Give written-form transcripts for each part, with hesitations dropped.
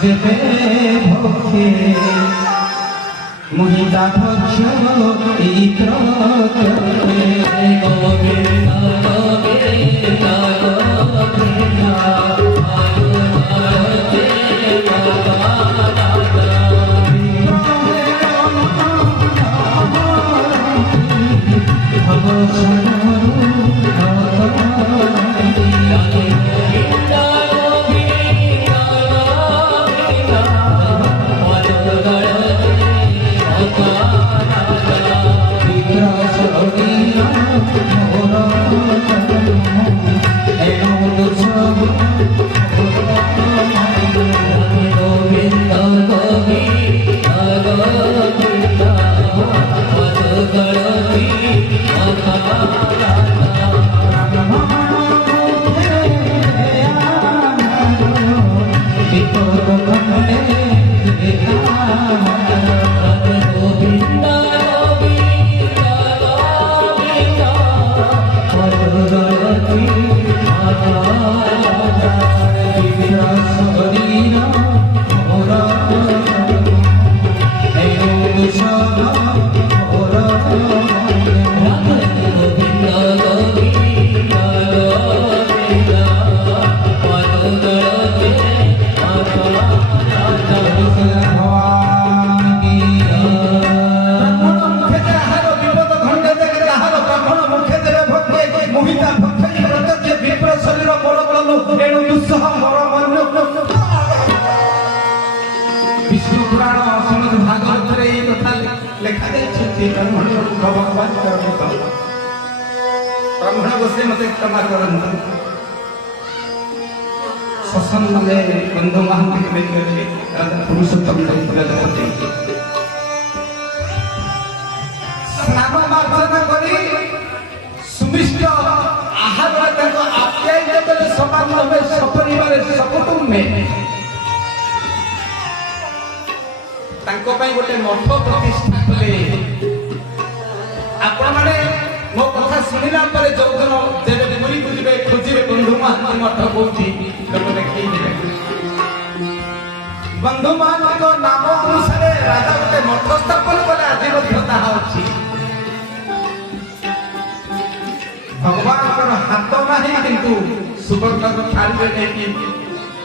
যেবে ভোগে মোহিতা ভক্ষ ইত্র विष्णु पुराण श्रीमद भागवत रे ये कथा लिखा जाए ब्राह्मण भगवान ब्राह्मण बसे मते क्षमा करंतु सत्संग में बंधु महांत के बेटे राजा पुरुषोत्तम राजपति स्नान मार्जन करी सुमिष्ट आहार तक आप्यायित कले समान भावे सपरिवार सकुटुंब में तांको पई गोटे मठ प्रतिष्ठा कले आपण माने मो कथा सुनिला परे जोदन जेबे पुरी बुलिबे खोजिबे बंधु महांत मठ कोठी लोक देखि देबे बंधु महांत को नाम अनुसारे राजा गोटे मठ स्थापन कले आज मध्यता होछि भगवान को हाथ नाही किंतु सुबर्ग को थाली रे नेकी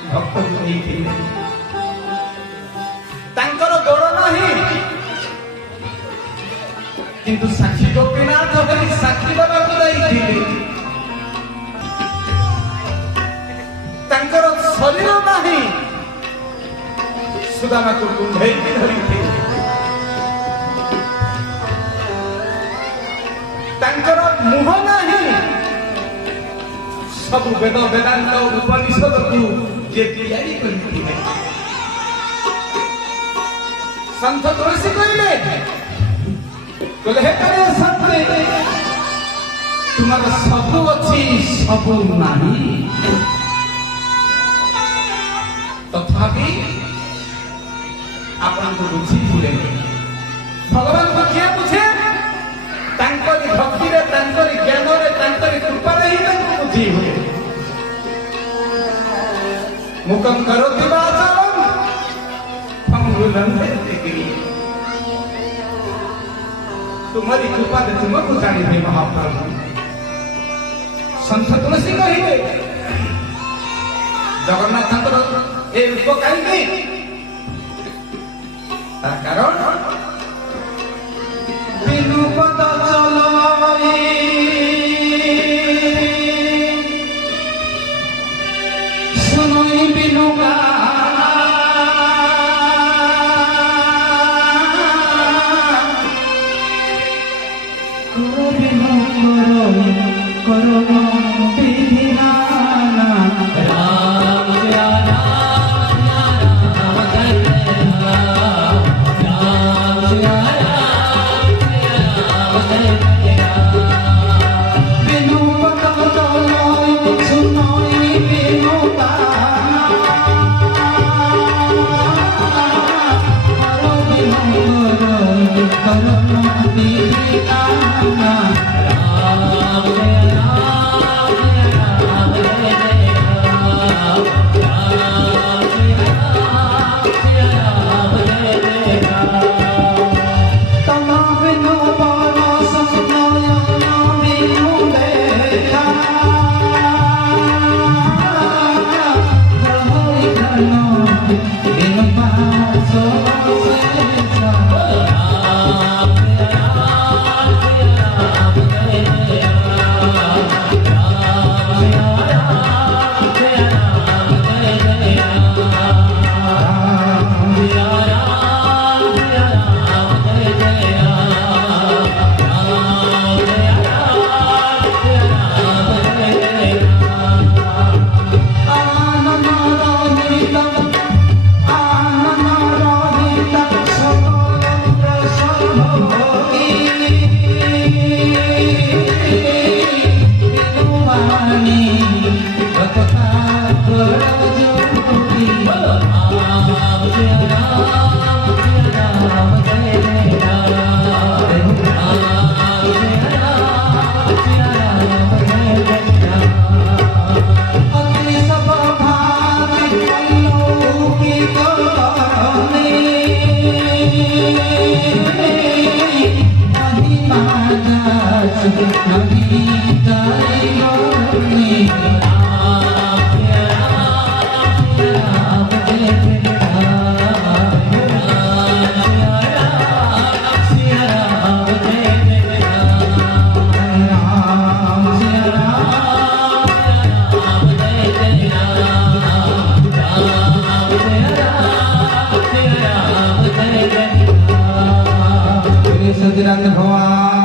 भक्त होई थी तांकर गोड़ नाही किंतु साक्षी गोपीनाथ हरि साक्षी बाबा को दैथिले तांकर शरीर नाही सुदामा को कुंभई धरिथे तांकर मुह नाही सब वेद वेदांत उपनिषद को जे तैयारी करथिले संत तुलसी कहले हे करे संत तुम्हारा सब अच्छी सब नाही तथापि आपन को बुझी भूले भगवान को क्या पूछे तांकरी भक्ति रे तांकरी ज्ञान रे तांकरी कृपा रे ही तांको बुझी हुए मुकम करोति वाचारम फंगुलं तुम्हारी कृपा से तुमको जानी दे महाप्रभु संत तुलसी कहिबे जगन्नाथ ए रूप काई कारण बिनु पद चलाई सुनई बिनु સદનંદ ભગવાન